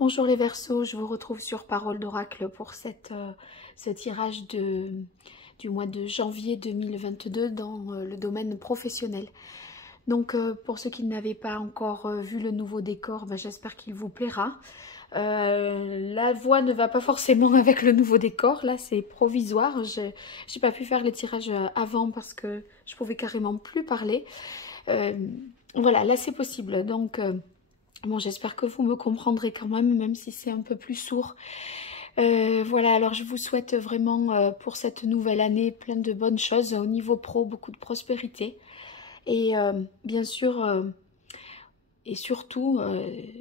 Bonjour les Verseaux, je vous retrouve sur Parole d'Oracle pour ce tirage du mois de janvier 2022 dans le domaine professionnel. Donc pour ceux qui n'avaient pas encore vu le nouveau décor, j'espère qu'il vous plaira. La voix ne va pas forcément avec le nouveau décor, là c'est provisoire. J'ai pas pu faire le tirage avant parce que je pouvais carrément plus parler. Voilà, là c'est possible, donc... Bon, j'espère que vous me comprendrez quand même si c'est un peu plus sourd. Voilà, alors je vous souhaite vraiment pour cette nouvelle année plein de bonnes choses. Au niveau pro, beaucoup de prospérité. Et bien sûr, et surtout,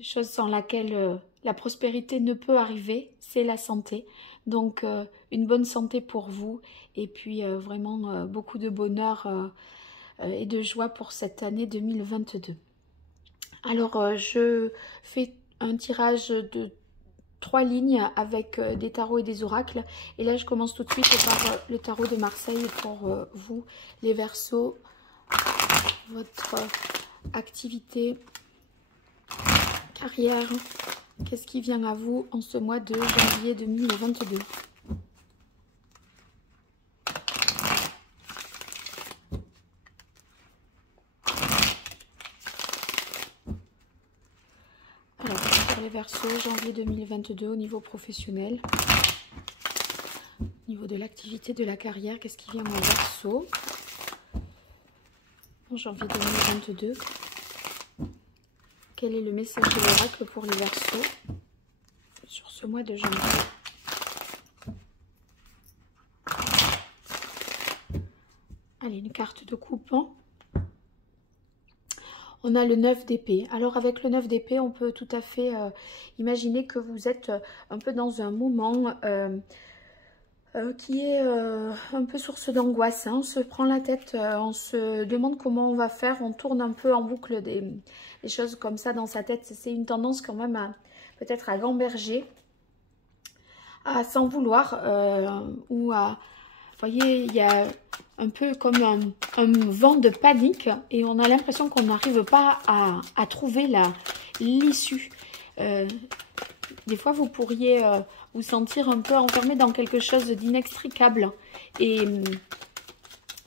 chose sans laquelle la prospérité ne peut arriver, c'est la santé. Donc, une bonne santé pour vous. Et puis, vraiment, beaucoup de bonheur et de joie pour cette année 2022. Alors, je fais un tirage de 3 lignes avec des tarots et des oracles. Et là, je commence tout de suite par le tarot de Marseille pour vous, les Verseaux. Votre activité, carrière, qu'est-ce qui vient à vous en ce mois de janvier 2022 ? Verseau, janvier 2022 au niveau professionnel, au niveau de l'activité, de la carrière, qu'est-ce qui vient en Verseau en janvier 2022? Quel est le message de l'oracle pour les Verseaux sur ce mois de janvier? Allez, une carte de coupe. On a le 9 d'épée. Alors avec le 9 d'épée, on peut tout à fait imaginer que vous êtes un peu dans un moment qui est un peu source d'angoisse. On se prend la tête, on se demande comment on va faire, on tourne un peu en boucle des choses comme ça dans sa tête. C'est une tendance quand même peut-être à gamberger, à s'en vouloir ou à... Vous voyez, il y a un peu comme un vent de panique et on a l'impression qu'on n'arrive pas à trouver l'issue. Des fois, vous pourriez vous sentir un peu enfermé dans quelque chose d'inextricable et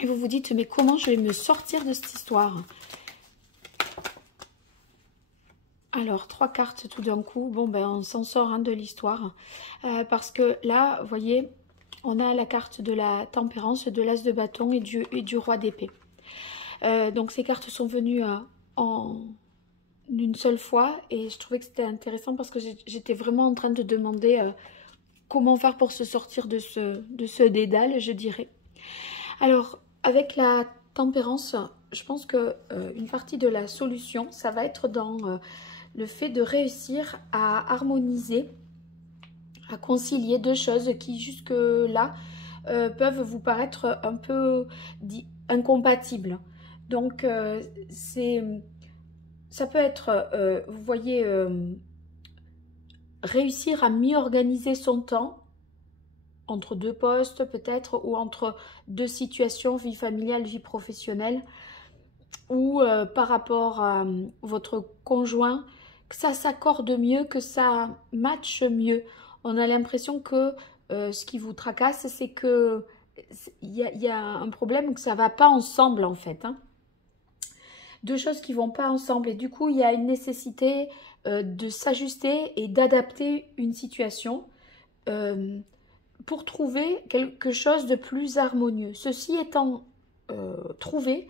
vous vous dites, mais comment je vais me sortir de cette histoire? Alors, 3 cartes tout d'un coup. Bon, on s'en sort de l'histoire parce que là, vous voyez... On a la carte de la tempérance, de l'as de bâton et du roi d'épée. Donc ces cartes sont venues en une seule fois et je trouvais que c'était intéressant parce que j'étais vraiment en train de demander comment faire pour se sortir de ce dédale, je dirais. Alors avec la tempérance, je pense que une partie de la solution, ça va être dans le fait de réussir à harmoniser, à concilier deux choses qui jusque-là peuvent vous paraître un peu incompatibles. Donc, ça peut être, vous voyez, réussir à mieux organiser son temps entre deux postes peut-être, ou entre deux situations, vie familiale, vie professionnelle, ou par rapport à votre conjoint, que ça s'accorde mieux, que ça matche mieux. On a l'impression que ce qui vous tracasse, c'est que il y a un problème, que ça ne va pas ensemble en fait. Deux choses qui ne vont pas ensemble. Et du coup, il y a une nécessité de s'ajuster et d'adapter une situation pour trouver quelque chose de plus harmonieux. Ceci étant trouvé,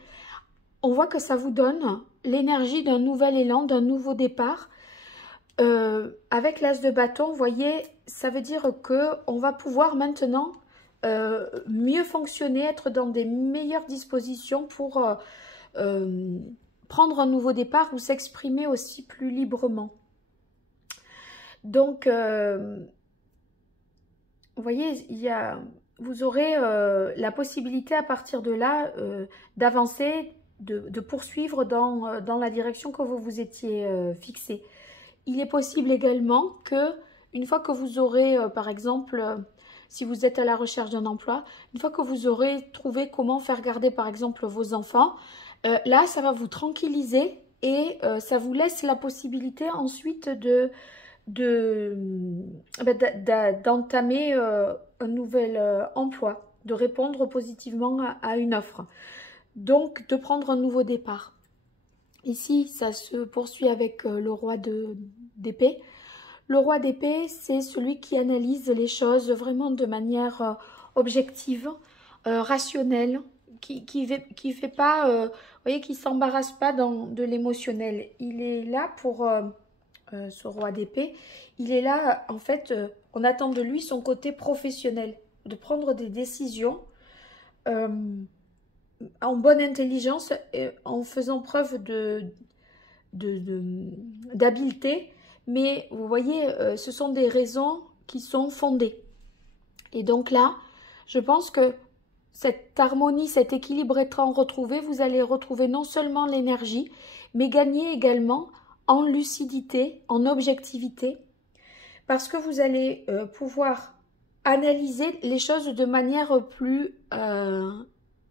on voit que ça vous donne l'énergie d'un nouvel élan, d'un nouveau départ. Avec l'as de bâton, vous voyez, ça veut dire qu'on va pouvoir maintenant mieux fonctionner, être dans des meilleures dispositions pour prendre un nouveau départ ou s'exprimer aussi plus librement. Donc, vous voyez, vous aurez la possibilité à partir de là d'avancer, de poursuivre dans la direction que vous vous étiez fixée. Il est possible également que, une fois que vous aurez, par exemple, si vous êtes à la recherche d'un emploi, une fois que vous aurez trouvé comment faire garder, par exemple, vos enfants, là, ça va vous tranquilliser et ça vous laisse la possibilité ensuite d'entamer un nouvel emploi, de répondre positivement à une offre. Donc, de prendre un nouveau départ. Ici, ça se poursuit avec le roi d'épée. Le roi d'épée, c'est celui qui analyse les choses vraiment de manière objective, rationnelle, qui fait pas, vous voyez, qui s'embarrasse pas de l'émotionnel. Il est là pour ce roi d'épée. Il est là, en fait, on attend de lui son côté professionnel, de prendre des décisions en bonne intelligence, en faisant preuve d'habileté. Mais vous voyez, ce sont des raisons qui sont fondées. Et donc là, je pense que cette harmonie, cet équilibre étant retrouvé, vous allez retrouver non seulement l'énergie, mais gagner également en lucidité, en objectivité, parce que vous allez pouvoir analyser les choses de manière plus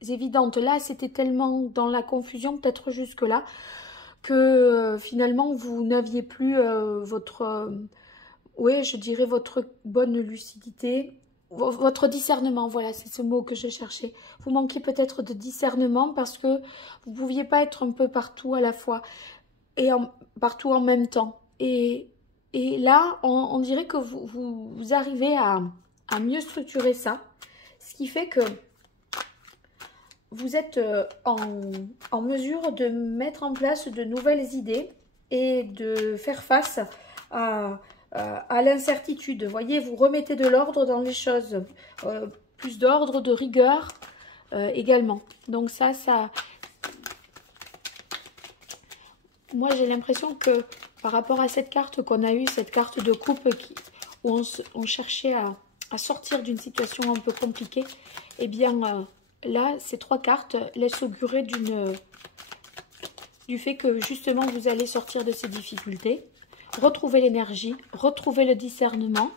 évidente. Là, c'était tellement dans la confusion, peut-être jusque-là, que finalement, vous n'aviez plus votre, oui, je dirais votre bonne lucidité, votre discernement, voilà, c'est ce mot que je cherchais. Vous manquez peut-être de discernement parce que vous ne pouviez pas être un peu partout à la fois et partout en même temps. Et là, on dirait que vous arrivez à mieux structurer ça, ce qui fait que vous êtes en mesure de mettre en place de nouvelles idées et de faire face à l'incertitude. Vous voyez, vous remettez de l'ordre dans les choses, plus d'ordre, de rigueur également. Donc ça, moi j'ai l'impression que par rapport à cette carte qu'on a eue, cette carte de coupe où on cherchait à sortir d'une situation un peu compliquée, eh bien là, ces trois cartes laissent augurer du fait que justement vous allez sortir de ces difficultés, retrouver l'énergie, retrouver le discernement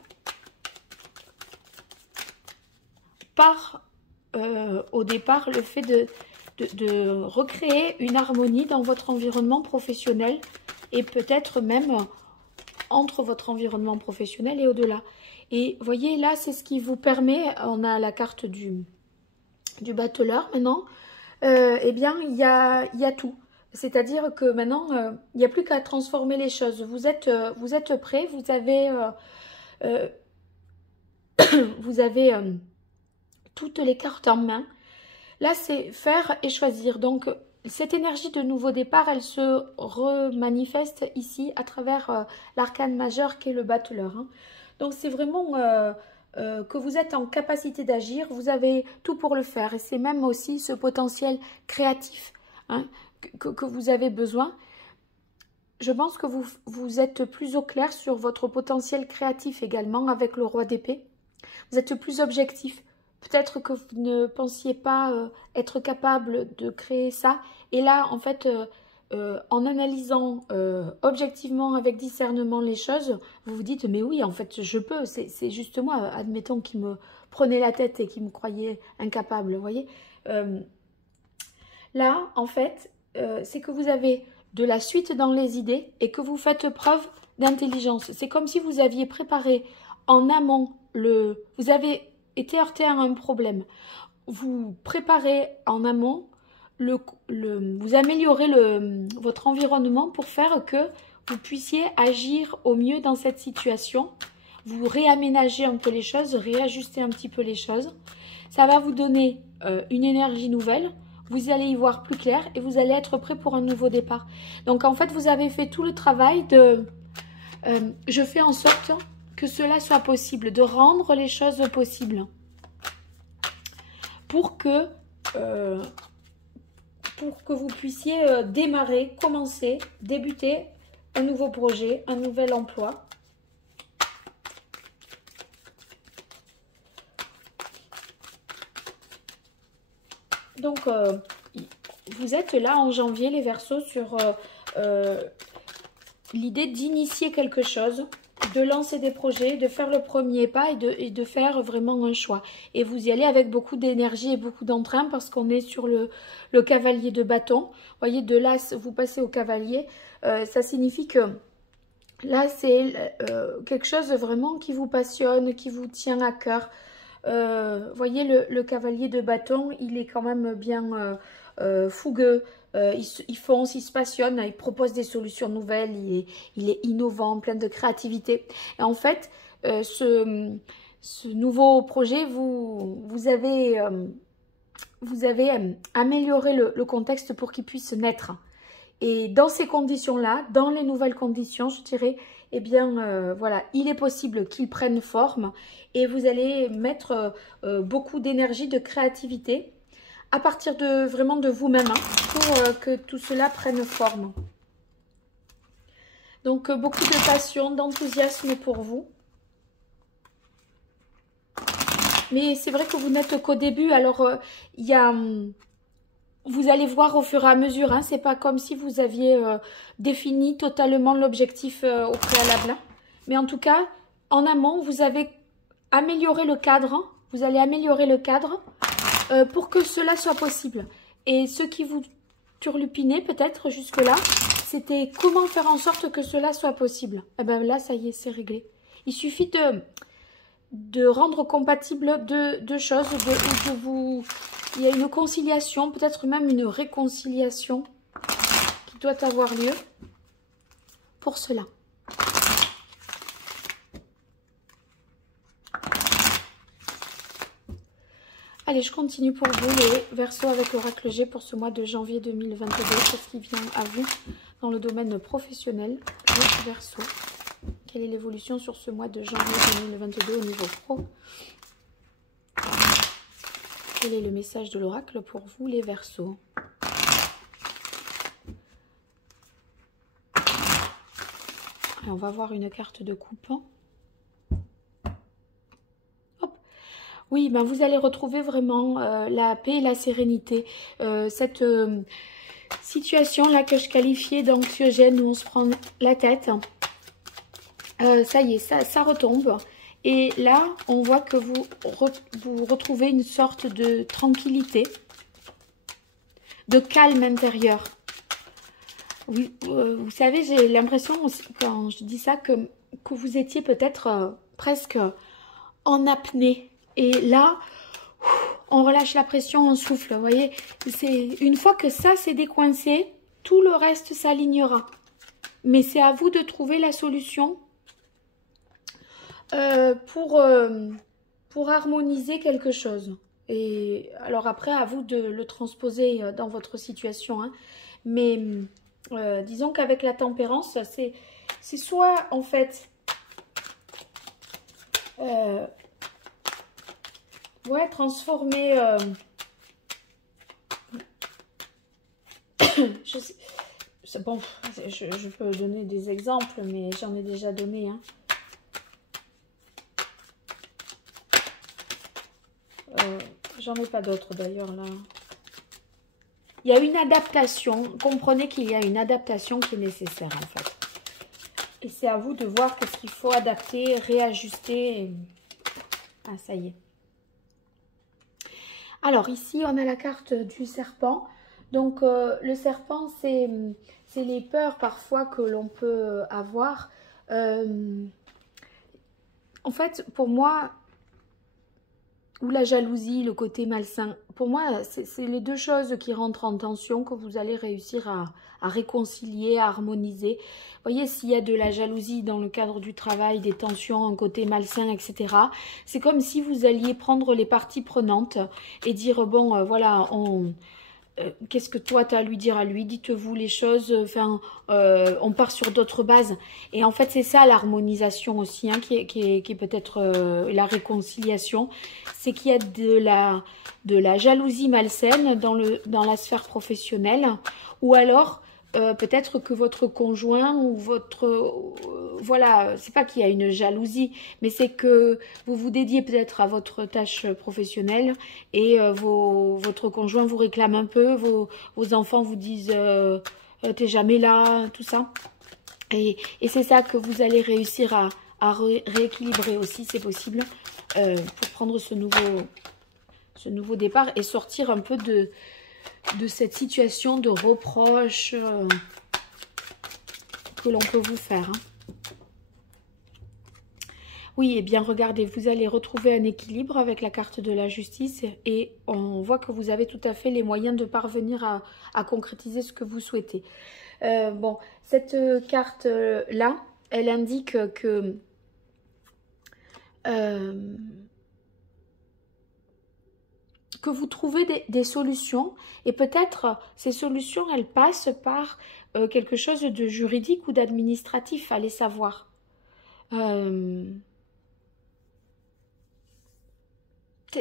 par au départ le fait de recréer une harmonie dans votre environnement professionnel et peut-être même entre votre environnement professionnel et au-delà. Et voyez là, c'est ce qui vous permet, on a la carte du battleur maintenant, eh bien il y a tout. C'est-à-dire que maintenant, il n'y a plus qu'à transformer les choses. Vous êtes prêts, vous avez toutes les cartes en main. Là, c'est faire et choisir. Donc, cette énergie de nouveau départ, elle se remanifeste ici à travers l'arcane majeur qui est le battleur. Hein. Donc, c'est vraiment que vous êtes en capacité d'agir. Vous avez tout pour le faire. Et c'est même aussi ce potentiel créatif hein, que vous avez besoin. Je pense que vous êtes plus au clair sur votre potentiel créatif également avec le roi d'épée. Vous êtes plus objectif. Peut-être que vous ne pensiez pas être capable de créer ça. Et là, en fait, en analysant objectivement, avec discernement les choses, vous vous dites, mais oui, en fait, je peux. C'est juste moi, admettons, qui me prenait la tête et qui me croyait incapable, vous voyez. Là, en fait, c'est que vous avez de la suite dans les idées et que vous faites preuve d'intelligence. C'est comme si vous aviez préparé en amont vous avez été heurté à un problème. Vous préparez en amont, vous améliorez votre environnement pour faire que vous puissiez agir au mieux dans cette situation. Vous réaménagez un peu les choses, réajustez un petit peu les choses. Ça va vous donner une énergie nouvelle. Vous allez y voir plus clair et vous allez être prêt pour un nouveau départ. Donc en fait, vous avez fait tout le travail de... je fais en sorte que cela soit possible, de rendre les choses possibles. Pour que vous puissiez démarrer, commencer, débuter un nouveau projet, un nouvel emploi. Donc, vous êtes là en janvier, les Verseaux, sur l'idée d'initier quelque chose, de lancer des projets, de faire le premier pas et de faire vraiment un choix. Et vous y allez avec beaucoup d'énergie et beaucoup d'entrain parce qu'on est sur le cavalier de bâton. Vous voyez, de l'as, vous passez au cavalier. Ça signifie que Là, c'est quelque chose vraiment qui vous passionne, qui vous tient à cœur. Voyez, le cavalier de bâton, il est quand même bien fougueux. Il fonce, il se passionne, il propose des solutions nouvelles, il est innovant, plein de créativité. Et en fait, ce nouveau projet, vous avez amélioré le contexte pour qu'il puisse naître. Et dans ces conditions-là, dans les nouvelles conditions, je dirais, eh bien, voilà, il est possible qu'il prenne forme et vous allez mettre beaucoup d'énergie, de créativité à partir de vraiment de vous-même pour que tout cela prenne forme. Donc, beaucoup de passion, d'enthousiasme pour vous. Mais c'est vrai que vous n'êtes qu'au début, alors il y a... Vous allez voir au fur et à mesure, hein, c'est pas comme si vous aviez défini totalement l'objectif au préalable. Hein. Mais en tout cas, en amont, vous avez amélioré le cadre, hein, vous allez améliorer le cadre pour que cela soit possible. Et ce qui vous turlupinait peut-être jusque-là, c'était comment faire en sorte que cela soit possible. Et bien là, ça y est, c'est réglé. Il suffit de rendre compatible deux choses, de vous... Il y a une conciliation, peut-être même une réconciliation qui doit avoir lieu pour cela. Allez, je continue pour vous les Verseaux avec l'oracle G pour ce mois de janvier 2022. Qu'est-ce qui vient à vous dans le domaine professionnel, les Verseaux? Quelle est l'évolution sur ce mois de janvier 2022 au niveau pro? Quel est le message de l'oracle pour vous, les Verseaux? On va voir une carte de coupe. Hop. Oui, ben vous allez retrouver vraiment la paix et la sérénité. Cette situation-là que je qualifiais d'anxiogène, où on se prend la tête, ça y est, ça retombe. Et là, on voit que vous retrouvez une sorte de tranquillité, de calme intérieur. Oui, vous savez, j'ai l'impression, quand je dis ça, que vous étiez peut-être presque en apnée. Et là, on relâche la pression, on souffle, vous voyez. Une fois que ça s'est décoincé, tout le reste s'alignera. Mais c'est à vous de trouver la solution pour harmoniser quelque chose. Et alors après, à vous de le transposer dans votre situation. Hein. Mais disons qu'avec la tempérance, c'est soit en fait... ouais, transformer... bon, je peux donner des exemples, mais j'en ai déjà donné. Hein. J'en ai pas d'autres d'ailleurs là. Il y a une adaptation. Comprenez qu'il y a une adaptation qui est nécessaire en fait. Et c'est à vous de voir qu'est-ce qu'il faut adapter, réajuster. Ah, ça y est. Alors ici, on a la carte du serpent. Donc le serpent, c'est les peurs parfois que l'on peut avoir. En fait, pour moi... ou la jalousie, le côté malsain. Pour moi, c'est les deux choses qui rentrent en tension que vous allez réussir à réconcilier, à harmoniser. Vous voyez, s'il y a de la jalousie dans le cadre du travail, des tensions, un côté malsain, etc., c'est comme si vous alliez prendre les parties prenantes et dire, bon, voilà, qu'est-ce que toi tu as à lui dire à lui? Dites-vous les choses, enfin, on part sur d'autres bases. Et en fait, c'est ça l'harmonisation aussi, hein, qui est peut-être la réconciliation. C'est qu'il y a de la jalousie malsaine dans la sphère professionnelle. Ou alors, peut-être que votre conjoint ou votre... voilà, c'est pas qu'il y a une jalousie, mais c'est que vous vous dédiez peut-être à votre tâche professionnelle et votre conjoint vous réclame un peu, vos enfants vous disent t'es jamais là, tout ça. Et c'est ça que vous allez réussir à rééquilibrer aussi, c'est possible, pour prendre ce nouveau départ et sortir un peu de cette situation de reproche que l'on peut vous faire. Hein. Oui, eh bien regardez, vous allez retrouver un équilibre avec la carte de la justice et on voit que vous avez tout à fait les moyens de parvenir à concrétiser ce que vous souhaitez. Bon, cette carte-là, elle indique que vous trouvez des solutions et peut-être ces solutions, elles passent par quelque chose de juridique ou d'administratif, allez savoir.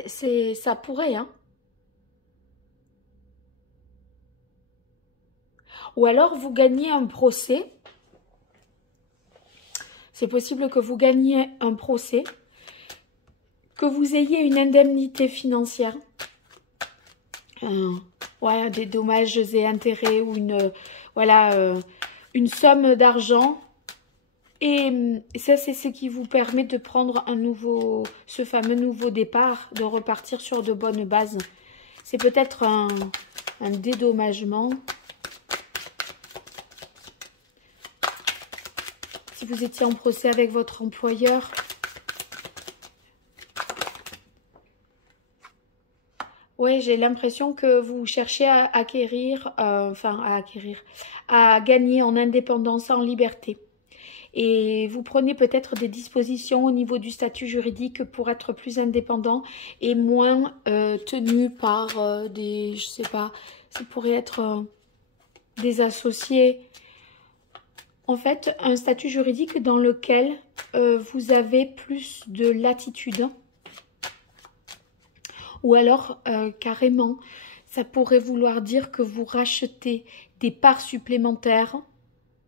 Ça pourrait, hein. Ou alors vous gagnez un procès. C'est possible que vous gagniez un procès, que vous ayez une indemnité financière. Ouais, des dommages et intérêts ou une somme d'argent. Et ça, c'est ce qui vous permet de prendre ce fameux nouveau départ, de repartir sur de bonnes bases. C'est peut-être un dédommagement. Si vous étiez en procès avec votre employeur. Ouais, j'ai l'impression que vous cherchez à gagner en indépendance, en liberté. Et vous prenez peut-être des dispositions au niveau du statut juridique pour être plus indépendant et moins tenu par je sais pas, ça pourrait être des associés. En fait, un statut juridique dans lequel vous avez plus de latitude. Ou alors, carrément, ça pourrait vouloir dire que vous rachetez des parts supplémentaires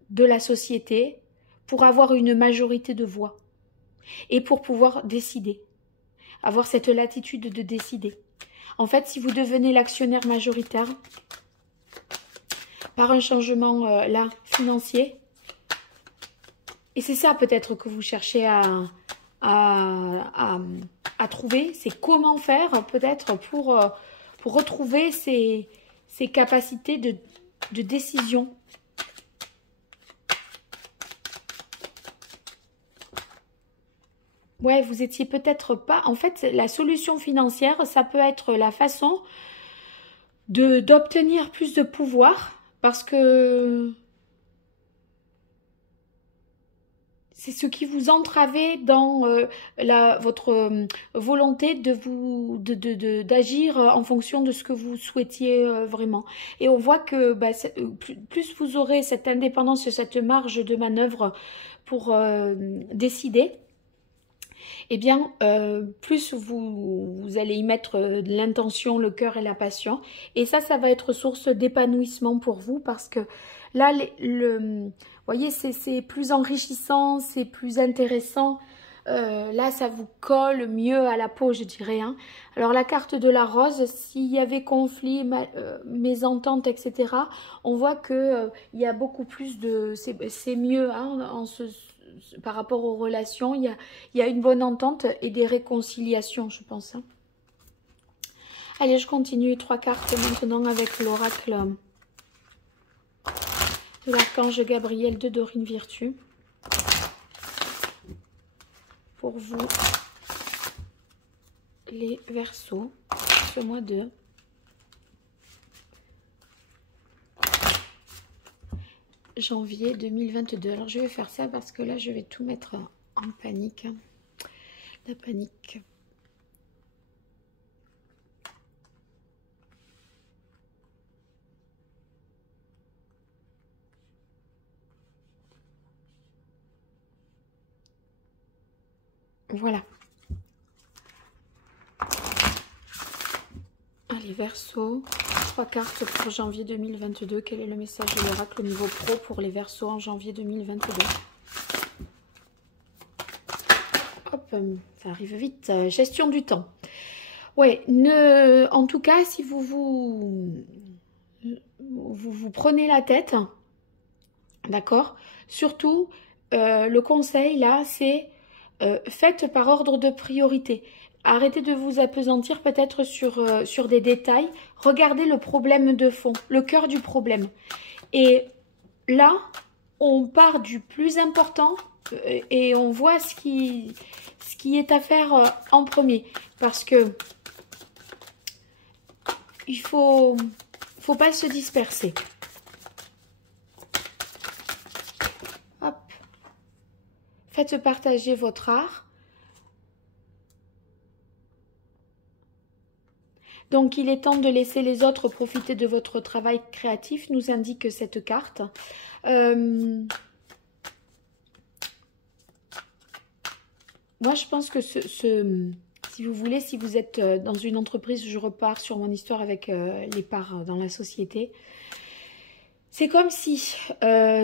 de la société pour avoir une majorité de voix et pour pouvoir décider, avoir cette latitude de décider. En fait, si vous devenez l'actionnaire majoritaire, par un changement financier, et c'est ça peut-être que vous cherchez à trouver, c'est comment faire peut-être pour retrouver ces capacités de décision. Ouais, vous étiez peut-être pas... En fait, la solution financière, ça peut être la façon d'obtenir plus de pouvoir parce que c'est ce qui vous entravait dans votre volonté d'agir en fonction de ce que vous souhaitiez vraiment. Et on voit que plus vous aurez cette indépendance, cette marge de manœuvre pour décider, eh bien, plus vous allez y mettre de l'intention, le cœur et la passion. Et ça va être source d'épanouissement pour vous parce que là, vous voyez, c'est plus enrichissant, c'est plus intéressant. Là, ça vous colle mieux à la peau, je dirais. Hein. Alors, la carte de la rose, s'il y avait conflit, mésentente, etc., on voit qu'il y a beaucoup plus de... C'est mieux hein, par rapport aux relations. Il y a une bonne entente et des réconciliations, je pense. Hein. Allez, je continue. 3 cartes maintenant avec l'oracle de l'archange Gabriel de Dorine Virtue. Pour vous, les Verseaux, ce mois de janvier 2022. Alors, je vais faire ça parce que là, je vais tout mettre en panique. La panique. Voilà. Allez, Verseaux. 3 cartes pour janvier 2022. Quel est le message de l'oracle au niveau pro pour les Verseaux en janvier 2022? Hop, ça arrive vite. Gestion du temps. Ouais, en tout cas, si vous prenez la tête, d'accord? Surtout, le conseil là, c'est faites par ordre de priorité. Arrêtez de vous appesantir peut-être sur des détails. Regardez le problème de fond, le cœur du problème. Et là, on part du plus important et on voit ce qui est à faire en premier. Parce que il faut pas se disperser. Hop. Faites partager votre art. Donc, il est temps de laisser les autres profiter de votre travail créatif, nous indique cette carte. Moi, je pense que si vous voulez, si vous êtes dans une entreprise, je repars sur mon histoire avec les parts dans la société. C'est comme si,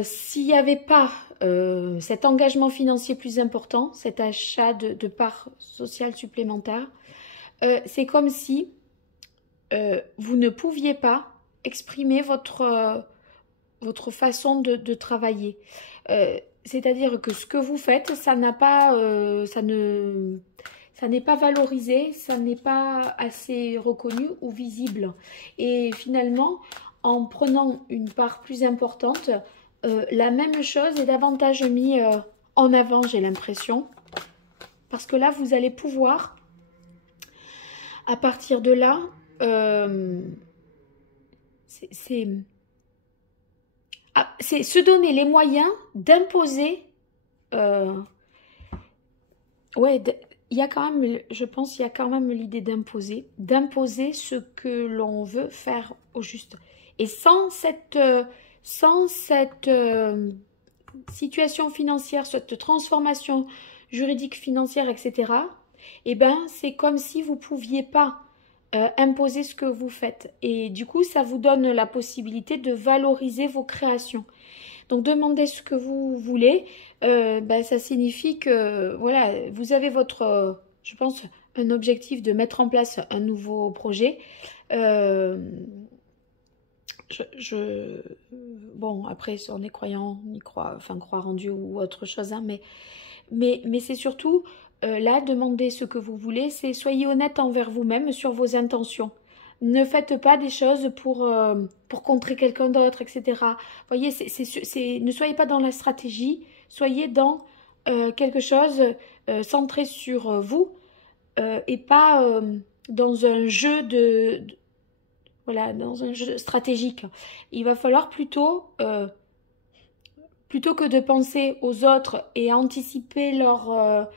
s'il n'y avait pas cet engagement financier plus important, cet achat de parts sociales supplémentaires, c'est comme si vous ne pouviez pas exprimer votre façon de travailler. C'est-à-dire que ce que vous faites, ça n'est pas valorisé, ça n'est pas assez reconnu ou visible. Et finalement, en prenant une part plus importante, la même chose est davantage mise en avant, j'ai l'impression. Parce que là, vous allez pouvoir, à partir de là, c'est se donner les moyens d'imposer. Ouais, il y a quand même, je pense, il y a quand même l'idée d'imposer ce que l'on veut faire au juste. Et sans cette situation financière, cette transformation juridique, financière, etc., eh ben, c'est comme si vous ne pouviez pas imposer ce que vous faites. Et du coup, ça vous donne la possibilité de valoriser vos créations. Donc, demandez ce que vous voulez. Ben, ça signifie que, voilà, vous avez votre, je pense, un objectif de mettre en place un nouveau projet. Bon, après, on est croyant, on y croit, enfin, croire en Dieu ou autre chose, hein, mais c'est surtout... là, demandez ce que vous voulez, c'est soyez honnête envers vous-même sur vos intentions. Ne faites pas des choses pour contrer quelqu'un d'autre, etc. Voyez, ne soyez pas dans la stratégie, soyez dans quelque chose centré sur vous et pas dans un jeu voilà, dans un jeu stratégique. Il va falloir plutôt que de penser aux autres et anticiper leurs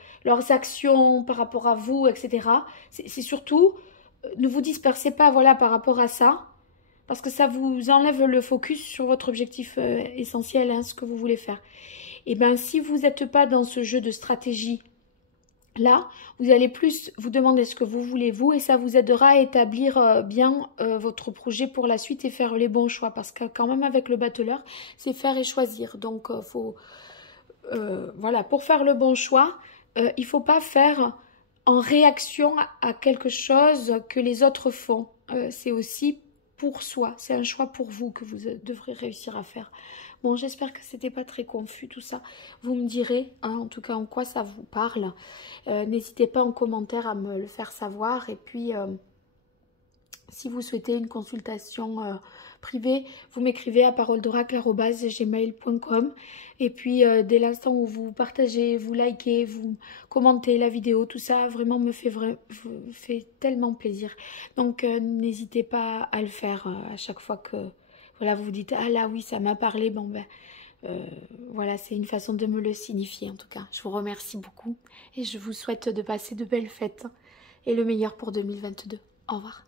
actions par rapport à vous, etc., c'est surtout, ne vous dispersez pas, voilà, par rapport à ça, parce que ça vous enlève le focus sur votre objectif essentiel, hein, ce que vous voulez faire. Et bien, si vous n'êtes pas dans ce jeu de stratégie, là, vous allez plus vous demander ce que vous voulez, vous, et ça vous aidera à établir bien votre projet pour la suite et faire les bons choix. Parce que quand même, avec le battleur, c'est faire et choisir. Donc, voilà, pour faire le bon choix, il ne faut pas faire en réaction à quelque chose que les autres font. C'est aussi pour soi, c'est un choix pour vous que vous devrez réussir à faire. Bon, j'espère que c'était pas très confus tout ça. Vous me direz, hein, en tout cas, en quoi ça vous parle. N'hésitez pas en commentaire à me le faire savoir. Et puis, si vous souhaitez une consultation privée, vous m'écrivez à paroledoracle@gmail.com. Et puis, dès l'instant où vous partagez, vous likez, vous commentez la vidéo, tout ça, vraiment me fait tellement plaisir. Donc, n'hésitez pas à le faire à chaque fois que voilà, vous vous dites « Ah là, oui, ça m'a parlé ». Bon, ben, voilà, c'est une façon de me le signifier en tout cas. Je vous remercie beaucoup et je vous souhaite de passer de belles fêtes et le meilleur pour 2022. Au revoir.